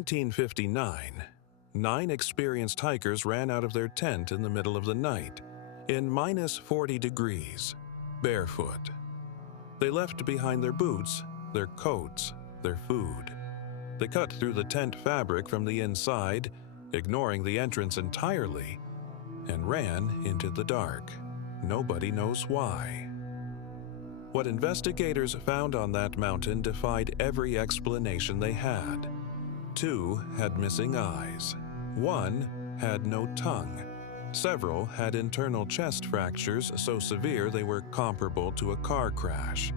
1959, 9 experienced hikers ran out of their tent in the middle of the night, in minus 40 degrees, barefoot. They left behind their boots, their coats, their food. They cut through the tent fabric from the inside, ignoring the entrance entirely, and ran into the dark. Nobody knows why. What investigators found on that mountain defied every explanation they had. 2 had missing eyes. 1 had no tongue. Several had internal chest fractures so severe they were comparable to a car crash.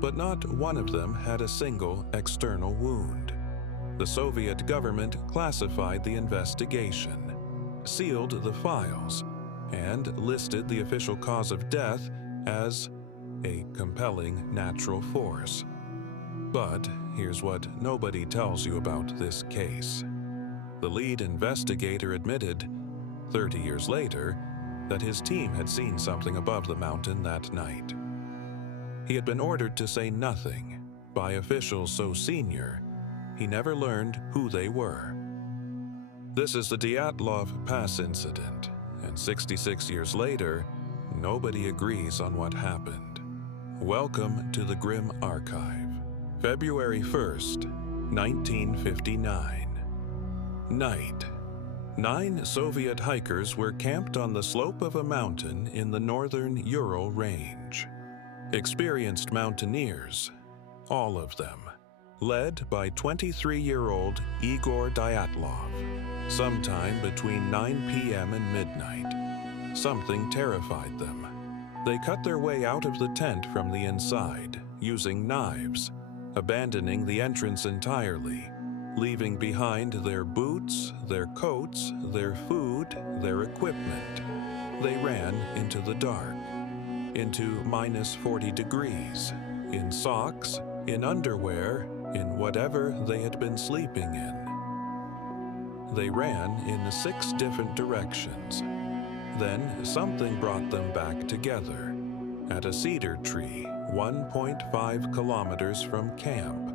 But not one of them had a single external wound. The Soviet government classified the investigation, sealed the files, and listed the official cause of death as a compelling natural force. But here's what nobody tells you about this case. The lead investigator admitted, 30 years later, that his team had seen something above the mountain that night. He had been ordered to say nothing by officials so senior, he never learned who they were. This is the Dyatlov Pass Incident, and 66 years later, nobody agrees on what happened. Welcome to the Grim Archive. February 1st, 1959. Night. 9 Soviet hikers were camped on the slope of a mountain in the northern Ural Range. Experienced mountaineers, all of them, led by 23-year-old Igor Dyatlov. Sometime between 9 p.m. and midnight, something terrified them. They cut their way out of the tent from the inside, using knives, abandoning the entrance entirely, leaving behind their boots, their coats, their food, their equipment. They ran into the dark, into minus 40 degrees, in socks, in underwear, in whatever they had been sleeping in. They ran in 6 different directions. Then something brought them back together, at a cedar tree 1.5 kilometers from camp,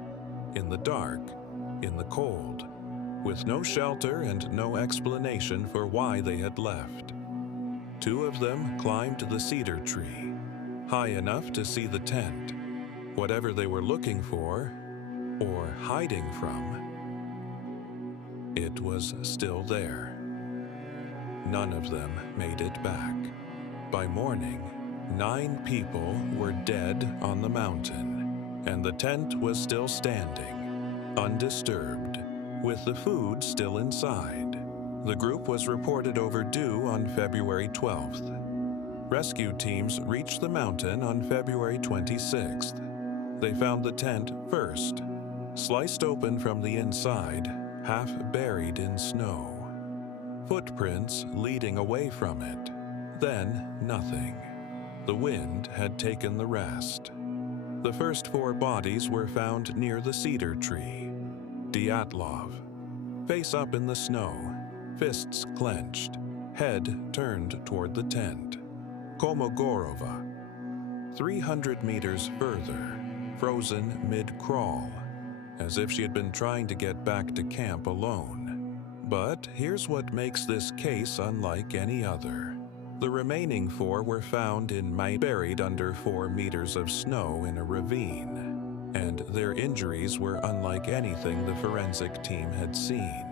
in the dark, in the cold, with no shelter and no explanation for why they had left. 2 of them climbed the cedar tree, high enough to see the tent, whatever they were looking for, or hiding from. It was still there. None of them made it back. By morning, 9 people were dead on the mountain, and the tent was still standing, undisturbed, with the food still inside. The group was reported overdue on February 12th. Rescue teams reached the mountain on February 26th. They found the tent first, sliced open from the inside, half buried in snow. Footprints leading away from it. Then nothing. The wind had taken the rest. The first 4 bodies were found near the cedar tree. Dyatlov, face up in the snow, fists clenched, head turned toward the tent. Kolmogorova, 300 meters further, frozen mid-crawl, as if she had been trying to get back to camp alone. But here's what makes this case unlike any other. The remaining 4 were found in May, buried under 4 meters of snow in a ravine, and their injuries were unlike anything the forensic team had seen.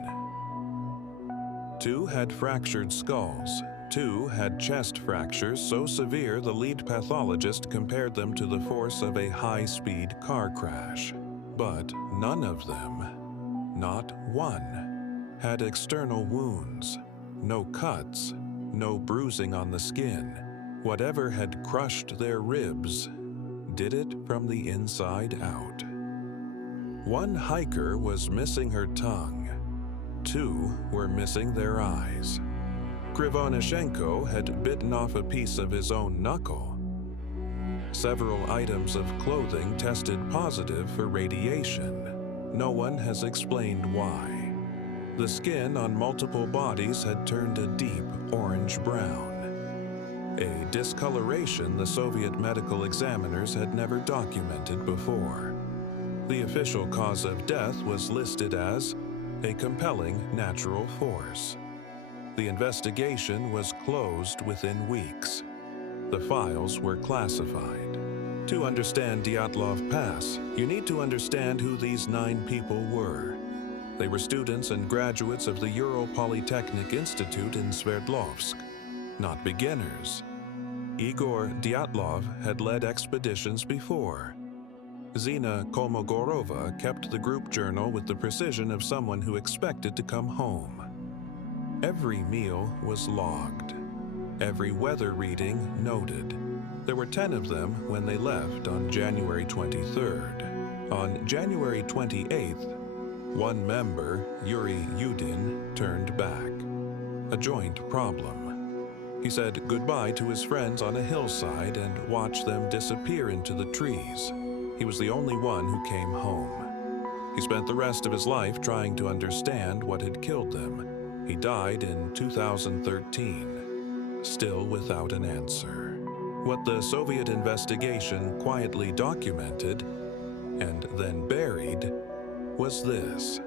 2 had fractured skulls. 2 had chest fractures so severe the lead pathologist compared them to the force of a high-speed car crash. But none of them, not one, had external wounds, no cuts, no bruising on the skin. Whatever had crushed their ribs did it from the inside out. 1 hiker was missing her tongue. 2 were missing their eyes. Krivonyshenko had bitten off a piece of his own knuckle. Several items of clothing tested positive for radiation. No one has explained why. The skin on multiple bodies had turned a deep orange-brown, a discoloration the Soviet medical examiners had never documented before. The official cause of death was listed as a compelling natural force. The investigation was closed within weeks. The files were classified. To understand Dyatlov Pass, you need to understand who these 9 people were. They were students and graduates of the Ural Polytechnic Institute in Sverdlovsk, not beginners. Igor Dyatlov had led expeditions before. Zina Kolmogorova kept the group journal with the precision of someone who expected to come home. Every meal was logged. Every weather reading noted. There were 10 of them when they left on January 23rd. On January 28th, one member, Yuri Yudin, turned back. A joint problem. He said goodbye to his friends on a hillside and watched them disappear into the trees. He was the only one who came home. He spent the rest of his life trying to understand what had killed them. He died in 2013, still without an answer. What the Soviet investigation quietly documented and then buried was this.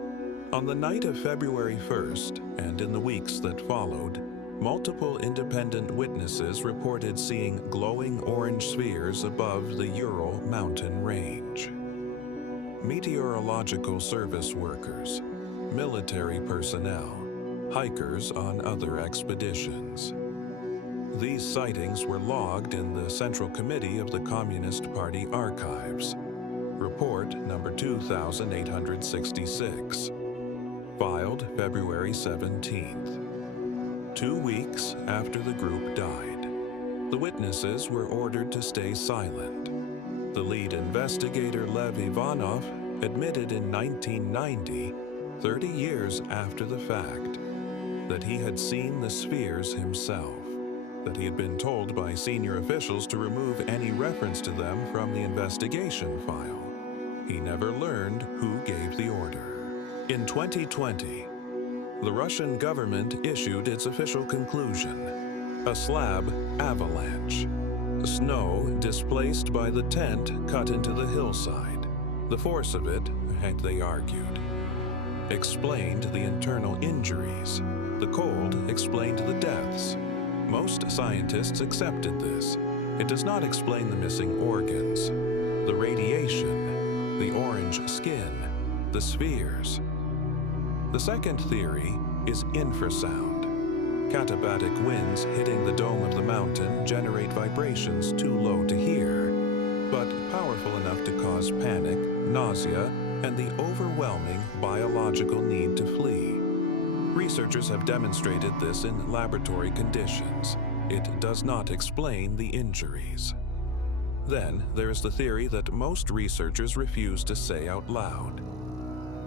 On the night of February 1st, and in the weeks that followed, multiple independent witnesses reported seeing glowing orange spheres above the Ural mountain range. Meteorological service workers, military personnel, hikers on other expeditions. These sightings were logged in the Central Committee of the Communist Party archives. Report number 2866. Filed February 17th. 2 weeks after the group died. The witnesses were ordered to stay silent. The lead investigator, Lev Ivanov, admitted in 1990, 30 years after the fact, that he had seen the spheres himself, that he had been told by senior officials to remove any reference to them from the investigation file. He never learned who gave the order. In 2020, the Russian government issued its official conclusion: a slab avalanche. Snow displaced by the tent cut into the hillside. The force of it, and they argued, explained the internal injuries. The cold explained the deaths. Most scientists accepted this. It does not explain the missing organs, the radiation, the orange skin, the spheres. The second theory is infrasound. Katabatic winds hitting the dome of the mountain generate vibrations too low to hear, but powerful enough to cause panic, nausea, and the overwhelming biological need to flee. Researchers have demonstrated this in laboratory conditions. It does not explain the injuries. Then there is the theory that most researchers refuse to say out loud.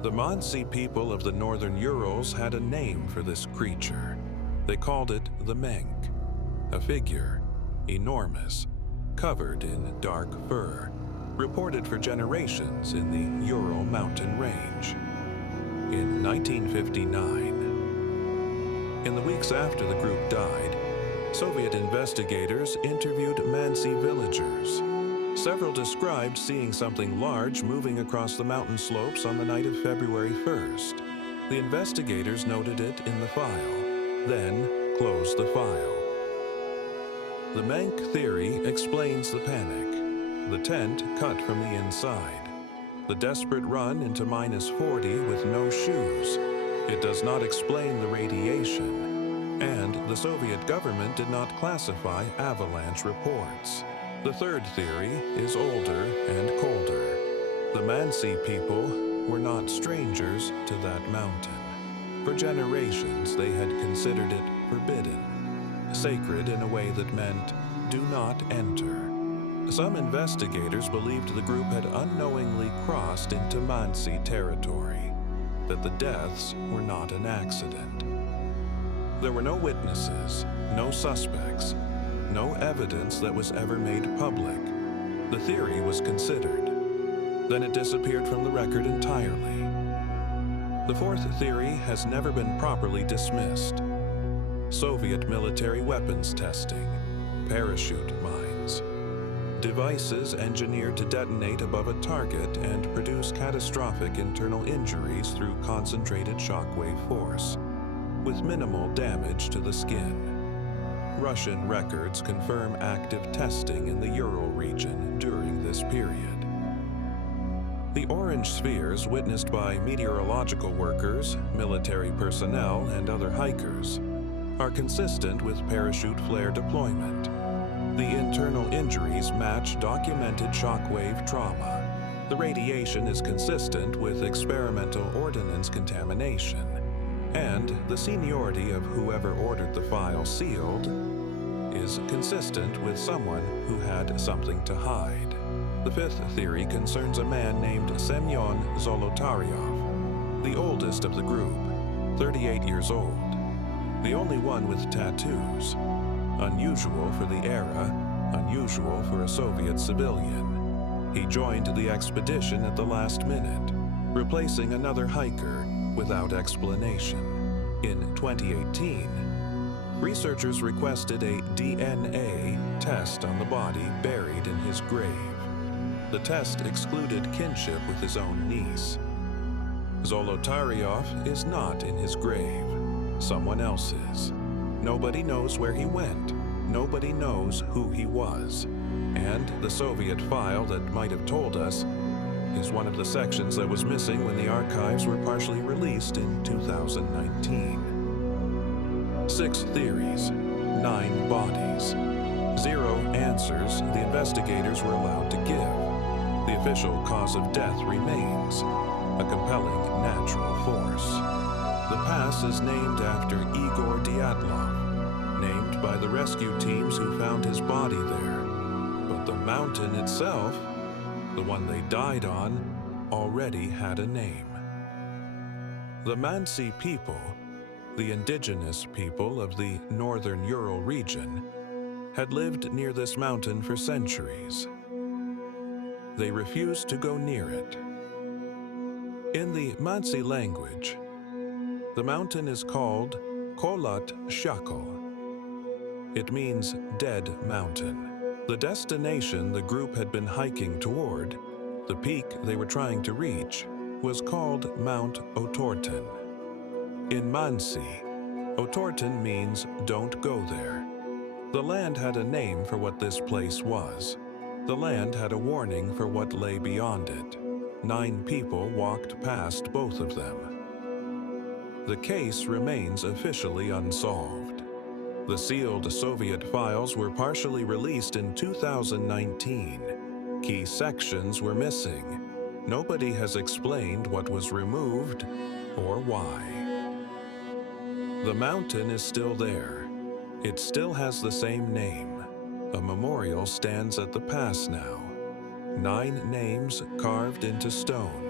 The Mansi people of the northern Urals had a name for this creature. They called it the Menk, a figure, enormous, covered in dark fur, reported for generations in the Ural mountain range. In 1959, in the weeks after the group died, Soviet investigators interviewed Mansi villagers. Several described seeing something large moving across the mountain slopes on the night of February 1st. The investigators noted it in the file, then closed the file. The Menk theory explains the panic, the tent cut from the inside, the desperate run into -40 with no shoes. It does not explain the radiation, and the Soviet government did not classify avalanche reports. The third theory is older and colder. The Mansi people were not strangers to that mountain. For generations, they had considered it forbidden, sacred in a way that meant, do not enter. Some investigators believed the group had unknowingly crossed into Mansi territory, that the deaths were not an accident. There were no witnesses, no suspects, no evidence that was ever made public. The theory was considered. Then it disappeared from the record entirely. The fourth theory has never been properly dismissed. Soviet military weapons testing, parachute mines. devices engineered to detonate above a target and produce catastrophic internal injuries through concentrated shockwave force, with minimal damage to the skin. Russian records confirm active testing in the Ural region during this period. The orange spheres witnessed by meteorological workers, military personnel, and other hikers are consistent with parachute flare deployment. The internal injuries match documented shockwave trauma. The radiation is consistent with experimental ordnance contamination, and the seniority of whoever ordered the file sealed is consistent with someone who had something to hide. The fifth theory concerns a man named Semyon Zolotaryov, the oldest of the group, 38 years old, the only one with tattoos. Unusual for the era, unusual for a Soviet civilian. He joined the expedition at the last minute, replacing another hiker without explanation. In 2018, researchers requested a DNA test on the body buried in his grave. The test excluded kinship with his own niece. Zolotaryov is not in his grave. Someone else is. Nobody knows where he went. Nobody knows who he was. And the Soviet file that might have told us is one of the sections that was missing when the archives were partially released in 2019. 6 theories, 9 bodies, 0 answers the investigators were allowed to give. The official cause of death remains a compelling natural force. The pass is named after Igor Dyatlov, named by the rescue teams who found his body there. But the mountain itself, the one they died on, already had a name. The Mansi people, the indigenous people of the northern Ural region, had lived near this mountain for centuries. They refused to go near it. In the Mansi language, the mountain is called Kholat Shakal. It means dead mountain. The destination the group had been hiking toward, the peak they were trying to reach, was called Mount Otorten. In Mansi, Otorten means don't go there. The land had a name for what this place was. The land had a warning for what lay beyond it. 9 people walked past both of them. The case remains officially unsolved. The sealed Soviet files were partially released in 2019. Key sections were missing. Nobody has explained what was removed or why. The mountain is still there. It still has the same name. A memorial stands at the pass now. 9 names carved into stone.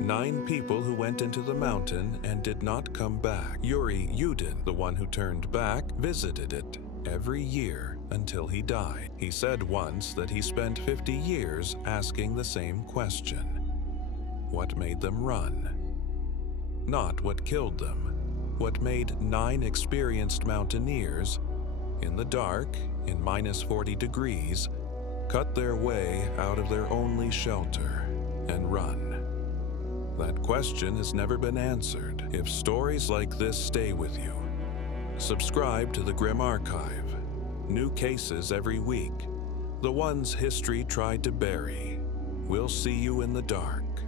9 people who went into the mountain and did not come back. Yuri Yudin, the one who turned back, visited it every year until he died. He said once that he spent 50 years asking the same question. What made them run? Not what killed them. What made 9 experienced mountaineers, in the dark, in -40 degrees, cut their way out of their only shelter and run. That question has never been answered. If stories like this stay with you, subscribe to the Grim Archive. New cases every week. The ones history tried to bury. We'll see you in the dark.